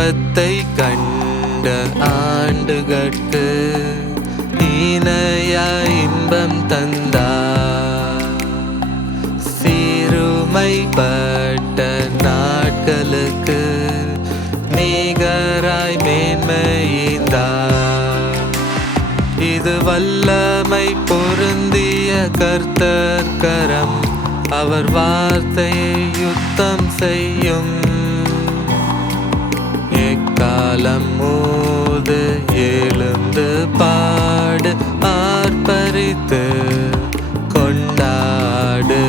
வார்த்தை கண்ட ஆண்டுகட்கு இணைய இன்பம் தந்தா. சிறுமைப்பட்ட நாட்களுக்கு நிகராய் மேன்மையிந்தா. இது வல்லமை பொருந்திய கர்த்தர் கரம். அவர் வார்த்தையை யுத்தம் செய்யும் எக்காலம் மூது எழுந்து பாடு ஆர்ப்பரித்து கொண்டாடு.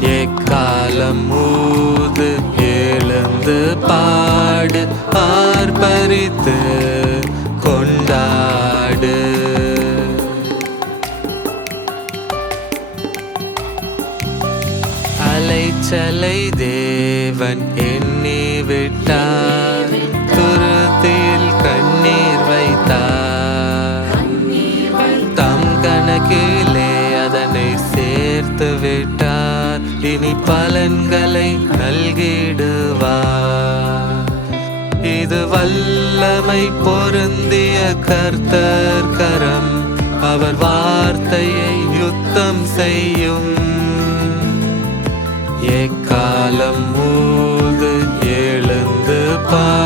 எக்காலம் மூது எழுந்து பாடு ஆர்ப்பரித்து கொண்டாடு. அலைச்சலை தேவன் எண்ணி விட்டார். சேர்த்து விட்டார். இனி பலன்களை நல்கிடுவார். இது வல்லமை பொருந்திய கர்த்தர் கரம். அவர் வார்த்தையை யுத்தம் செய்யும். ஏக்காலம் மூது எழுந்து பாடு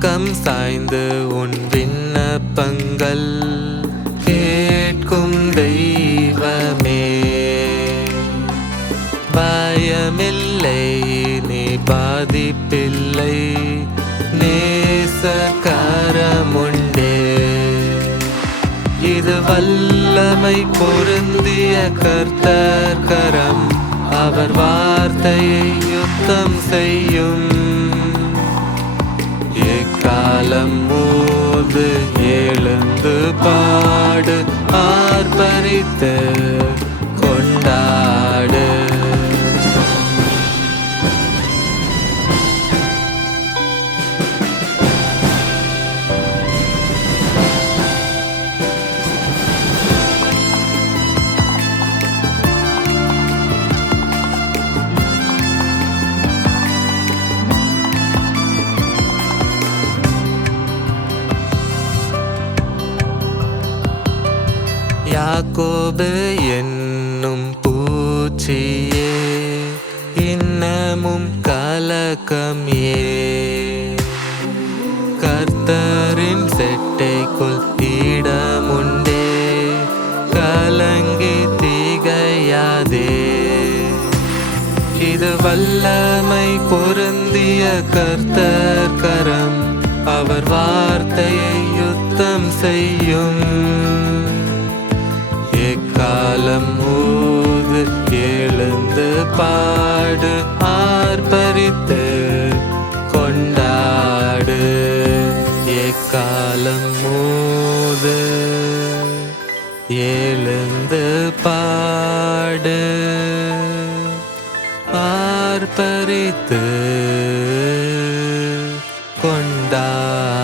பக்கம் சாய்ந்து உன் விண்ணப்பங்கள் கேட்கும் தெய்வமே. பயமில்லை நீ பாதிப்பில்லை நேசக்காரமுண்டே இது வல்லமை பொருந்திய கர்த்தர் கரம் அவர் வார்த்தையை யுத்தம் செய்யும். காலம் போது எழுந்து பாடு ஆர்ப்பரித்த யாக்கோபு என்னும் பூச்சியே இன்னமும் கலக்கம் ஏ. கர்த்தரின் செட்டைக்குள் இடமுண்டே கலங்கி திகையாதே. இது வல்லமை பொருந்திய கர்த்தர் கரம் அவர் வார்த்தையை யுத்தம் செய்யும். எக்காலம் ஊது எழுந்து பாடு ஆர்ப்பரித்து கொண்டாடு. எக்காலம் ஊது எழுந்து பாடு ஆர்ப்பரித்து கொண்டாடு